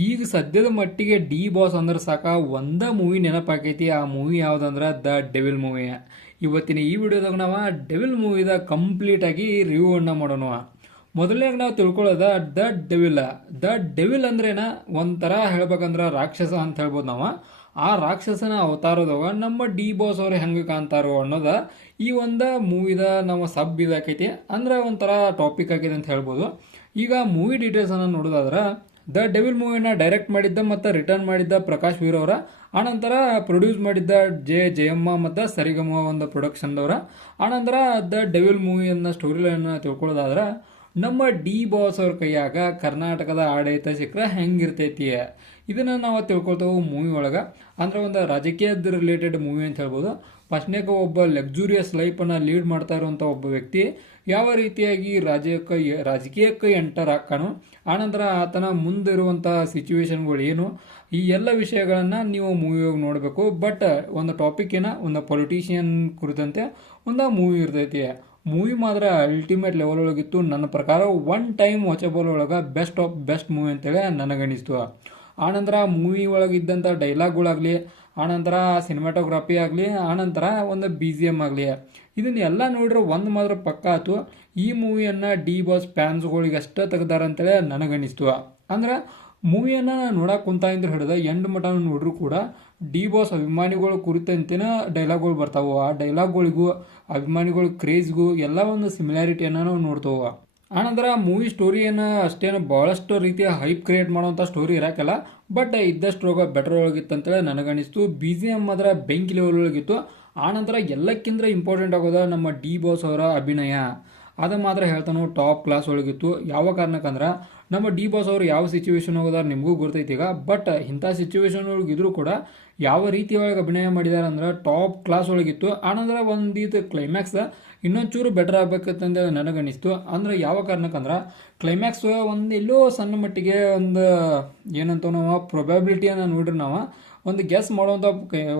ಈಗ ಸದ್ಯದ ಮಟ್ಟಿಗೆ ಡಿ ಬಾಸ್ ಅಂದ್ರೆ ಸಾಕ ಒಂದ ಮೂವಿ ನೆನಪಾಕೈತಿ. ಆ ಮೂವಿ ಯಾವ್ದಂದ್ರ ದ ಡೆವಿಲ್ ಮೂವಿ. ಇವತ್ತಿನ ಈ ವಿಡಿಯೋದಾಗ ನಾವು ಡೆವಿಲ್ ಮೂವಿದ ಕಂಪ್ಲೀಟ್ ಆಗಿ ರಿವ್ಯೂ ಅನ್ನ ಮಾಡೋಣ. ಮೊದಲನೇಗೆ ನಾವು ತಿಳ್ಕೊಳ್ಳೋದ ದ ಡೆವಿಲ್. ದ ಡೆವಿಲ್ ಅಂದ್ರೇನ ಒಂಥರ ಹೇಳ್ಬೇಕಂದ್ರ ರಾಕ್ಷಸ ಅಂತ ಹೇಳ್ಬೋದು ನಾವು. ಆ ರಾಕ್ಷಸನ ಅವತಾರದಾಗ ನಮ್ಮ ಡಿ ಬಾಸ್ ಅವ್ರು ಹೆಂಗೆ ಕಾಣ್ತಾರೋ ಅನ್ನೋದ ಈ ಒಂದು ಮೂವಿದ ನಾವು ಸಬ್ ಇದಾಕೈತಿ, ಅಂದ್ರೆ ಒಂಥರ ಟಾಪಿಕ್ ಆಗೈತೆ ಅಂತ ಹೇಳ್ಬೋದು. ಈಗ ಮೂವಿ ಡೀಟೇಲ್ಸ್ ಅನ್ನ ನೋಡೋದಾದ್ರೆ, ದ ಡೆವಿಲ್ ಮೂವಿನ ಡೈರೆಕ್ಟ್ ಮಾಡಿದ್ದ ಮತ್ತು ರಿಟರ್ನ್ ಮಾಡಿದ್ದ ಪ್ರಕಾಶ್ ವೀರ್ ಅವರ, ಆನಂತರ ಪ್ರೊಡ್ಯೂಸ್ ಮಾಡಿದ್ದ ಜಯಮ್ಮ ಮತ್ತು ಸರಿಗಮ ಒಂದು ಪ್ರೊಡಕ್ಷನ್ದವರ. ಆನಂತರ ದ ಡೆವಿಲ್ ಮೂವಿಯನ್ನ ಸ್ಟೋರಿ ಲೈನ್ ತಿಳ್ಕೊಳ್ಳೋದಾದ್ರೆ, ನಮ್ಮ ಡಿ ಬಾಸ್ ಅವ್ರ ಕೈಯಾಗ ಕರ್ನಾಟಕದ ಆಡಳಿತ ಸಿಕ್ಕರೆ ಹೆಂಗಿರ್ತೈತಿ ಇದನ್ನ ನಾವು ತಿಳ್ಕೊಳ್ತೇವೆ ಮೂವಿ ಒಳಗೆ. ಅಂದ್ರೆ ಒಂದು ರಾಜಕೀಯದ ರಿಲೇಟೆಡ್ ಮೂವಿ ಅಂತ ಹೇಳ್ಬೋದು. ಫಸ್ಟ್ನೇಕ ಒಬ್ಬ ಲಕ್ಸುರಿಯಸ್ ಲೈಫನ್ನು ಲೀಡ್ ಮಾಡ್ತಾ ಇರುವಂಥ ಒಬ್ಬ ವ್ಯಕ್ತಿ ಯಾವ ರೀತಿಯಾಗಿ ರಾಜಕೀಯಕ್ಕೆ ಎಂಟರ್ ಹಾಕಾನು, ಆನಂತರ ಆತನ ಮುಂದಿರುವಂಥ ಸಿಚುವೇಶನ್ಗಳು ಏನು, ಈ ಎಲ್ಲ ವಿಷಯಗಳನ್ನು ನೀವು ಮೂವಿಯಾಗಿ ನೋಡಬೇಕು. ಬಟ್ ಒಂದು ಟಾಪಿಕ್ ಒಂದು ಪೊಲಿಟಿಷಿಯನ್ ಕುರಿತಂತೆ ಒಂದು ಮೂವಿ ಇರ್ತೈತಿ. ಮೂವಿ ಮಾತ್ರ ಅಲ್ಟಿಮೇಟ್ ಲೆವೆಲ್ ಒಳಗಿತ್ತು. ನನ್ನ ಪ್ರಕಾರ ಒನ್ ಟೈಮ್ ವಾಚಬಲ್ ಒಳಗೆ ಬೆಸ್ಟ್ ಆಫ್ ಬೆಸ್ಟ್ ಮೂವಿ ಅಂತೇಳಿ ನನಗನ್ನಿಸ್ತು. ಆನಂತರ ಮೂವಿ ಒಳಗಿದ್ದಂಥ ಡೈಲಾಗ್ಗಳಾಗಲಿ, ಆನಂತರ ಸಿನಿಮಾಟೋಗ್ರಫಿ ಆಗಲಿ, ಆನಂತರ ಒಂದು BGM ಆಗಲಿ, ಇದನ್ನೆಲ್ಲ ನೋಡ್ರೆ ಒಂದು ಮಾತ್ರ ಪಕ್ಕ ಆಯ್ತು, ಈ ಮೂವಿಯನ್ನು ಡಿ ಬಾಸ್ ಫ್ಯಾನ್ಸ್ಗಳಿಗೆ ಅಷ್ಟೇ ತೆಗ್ದಾರಂತೇಳಿ ನನಗನ್ನಿಸ್ತು. ಅಂದ್ರೆ ಮೂವಿಯನ್ನು ನೋಡಕ್ಕೆ ಕುಂತಾಯಿಂದ ಹಿಡಿದ ಎಂಡ್ ಮಟ ನೋಡ್ರು ಕೂಡ ಡಿ ಬಾಸ್ ಅಭಿಮಾನಿಗಳ ಕುರಿತಂತಿನ ಡೈಲಾಗ್ಗಳು ಬರ್ತಾವೆ. ಆ ಡೈಲಾಗ್ಗಳಿಗೂ ಅಭಿಮಾನಿಗಳ ಕ್ರೇಜ್ಗೂ ಎಲ್ಲ ಒಂದು ಸಿಮಿಲಾರಿಟಿಯನ್ನು ನಾವು ನೋಡ್ತೇವೆ. ಆನಂತರ ಮೂವಿ ಸ್ಟೋರಿಯನ್ನು ಅಷ್ಟೇನು ಭಾಳಷ್ಟು ರೀತಿಯ ಹೈಪ್ ಕ್ರಿಯೇಟ್ ಮಾಡುವಂಥ ಸ್ಟೋರಿ ಇರೋಕ್ಕಲ್ಲ, ಬಟ್ ಇದ್ದಷ್ಟು ಬೆಟರ್ ಒಳಗಿತ್ತು ಅಂತೇಳಿ ನನಗನ್ನಿಸ್ತು. BGM ಮಾತ್ರ ಬೆಂಕಿ ಲೆವೆಲ್ ಒಳಗಿತ್ತು. ಆನಂತರ ಎಲ್ಲಕ್ಕಿಂತ ಇಂಪಾರ್ಟೆಂಟ್ ಆಗೋದ ನಮ್ಮ ಡಿ ಬಾಸ್ ಅವರ ಅಭಿನಯ. ಅದು ಮಾತ್ರ ಹೇಳ್ತಾನೋ ಟಾಪ್ ಕ್ಲಾಸ್ ಒಳಗಿತ್ತು. ಯಾವ ಕಾರಣಕ್ಕಂದ್ರೆ ನಮ್ಮ ಡಿ ಬಾಸ್ ಅವರು ಯಾವ ಸಿಚುವೇಶನ್ ಹೋಗೋದಾರ ನಿಮಗೂ ಗೊತ್ತೈತಿ ಈಗ. ಬಟ್ ಇಂಥ ಸಿಚುವೇಶನ್ ಒಳಗಿದ್ರು ಕೂಡ ಯಾವ ರೀತಿ ಒಳಗೆ ಅಭಿನಯ ಮಾಡಿದಾರೆ ಅಂದ್ರೆ ಟಾಪ್ ಕ್ಲಾಸ್ ಒಳಗಿತ್ತು. ಆನಂತರ ಒಂದಿತ್ತು ಕ್ಲೈಮ್ಯಾಕ್ಸ್ ಇನ್ನೊಂಚೂರು ಬೆಟರ್ ಆಗ್ಬೇಕಂತಂದು ನನಗನ್ನಿಸ್ತು. ಅಂದ್ರೆ ಯಾವ ಕಾರಣಕ್ಕಂದ್ರೆ ಕ್ಲೈಮ್ಯಾಕ್ಸ್ ಒಂದು ಎಲ್ಲೋ ಸಣ್ಣ ಮಟ್ಟಿಗೆ ಒಂದು ಏನಂತ ನಾವು ಪ್ರೊಬ್ಯಾಬಿಲಿಟಿಯನ್ನು ನೋಡ್ರಿ ನಾವು ಒಂದು ಗೆಸ್ ಮಾಡುವಂಥ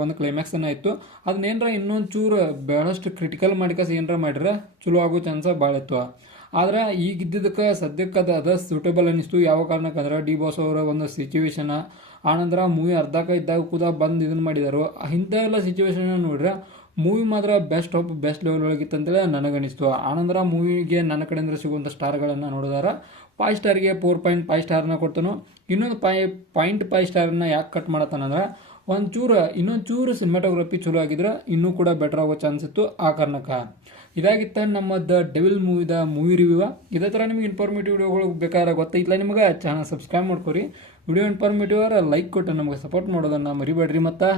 ಒಂದು ಕ್ಲೈಮ್ಯಾಕ್ಸನ್ನು ಇತ್ತು. ಅದನ್ನೇನರ ಇನ್ನೊಂಚೂರು ಬಹಳಷ್ಟು ಕ್ರಿಟಿಕಲ್ ಮಾಡಿಕಸ್ ಏನರ ಮಾಡಿದ್ರೆ ಚಲೋ ಆಗೋ ಚಾನ್ಸ ಭಾಳ ಇತ್ತು. ಆದ್ರೆ ಈಗಿದ್ದಕ್ಕೆ ಸದ್ಯಕ್ಕೆ ಅದು ಸೂಟೇಬಲ್ ಅನ್ನಿಸ್ತು. ಯಾವ ಕಾರಣಕ್ಕಂದ್ರೆ ಡಿ ಬಾಸ್ ಅವರ ಒಂದು ಸಿಚುವೇಶನ್, ಆನಂತರ ಮೂವಿ ಅರ್ಧಕ್ಕೆ ಇದ್ದಾಗ ಕೂಡ ಬಂದು ಇದನ್ನು ಮಾಡಿದಾರು. ಇಂಥ ಎಲ್ಲ ಸಿಚುವೇಶನ್ ನೋಡ್ರೆ ಮೂವಿ ಮಾತ್ರ ಬೆಸ್ಟ್ ಆಫ್ ಬೆಸ್ಟ್ ಲೆವೆಲ್ ಒಳಗಿತ್ತು ಅಂತೇಳಿ ನನಗನ್ನಿಸ್ತು. ಆನಂತರ ಮೂವಿಗೆ ನನ್ನ ಕಡೆಯಿಂದ ಸಿಗುವಂಥ ಸ್ಟಾರ್ಗಳನ್ನು ನೋಡಿದಾರ 5 ಸ್ಟಾರ್ಗೆ 4.5 ಸ್ಟಾರ್ನ ಕೊಡ್ತಾನು. ಇನ್ನೊಂದು 5.5 ಸ್ಟಾರನ್ನ ಯಾಕೆ ಕಟ್ ಮಾಡತ್ತಾನಂದ್ರೆ ಇನ್ನೊಂಚೂರು ಸಿನಿಮಾಟೋಗ್ರಫಿ ಚಲೋ ಆಗಿದ್ರೆ ಇನ್ನೂ ಕೂಡ ಬೆಟರ್ ಆಗೋ ಚಾನ್ಸ್ ಇತ್ತು. ಆ ಕಾರಣಕ್ಕೆ ಇದಾಗಿತ್ತ ನಮ್ಮ ದ ಡೆವಿಲ್ ಮೂವಿದ ಮೂವಿ ರಿವ್ಯೂ. ಇದೇ ಥರ ನಿಮ್ಗೆ ಇನ್ಫಾರ್ಮೇಟಿವ್ ವಿಡಿಯೋಗಳು ಬೇಕಾದ್ರೆ ಗೊತ್ತೈತಿಲ್ಲ ನಿಮಗೆ, ಚಾನಲ್ ಸಬ್ಸ್ಕ್ರೈಬ್ ಮಾಡ್ಕೊರಿ. ವಿಡಿಯೋ ಇನ್ಫಾರ್ಮೇಟಿವ್ ಲೈಕ್ ಕೊಟ್ಟು ನಮಗೆ ಸಪೋರ್ಟ್ ಮಾಡೋದನ್ನು ಮರಿಬೇಡ್ರಿ. ಮತ್ತು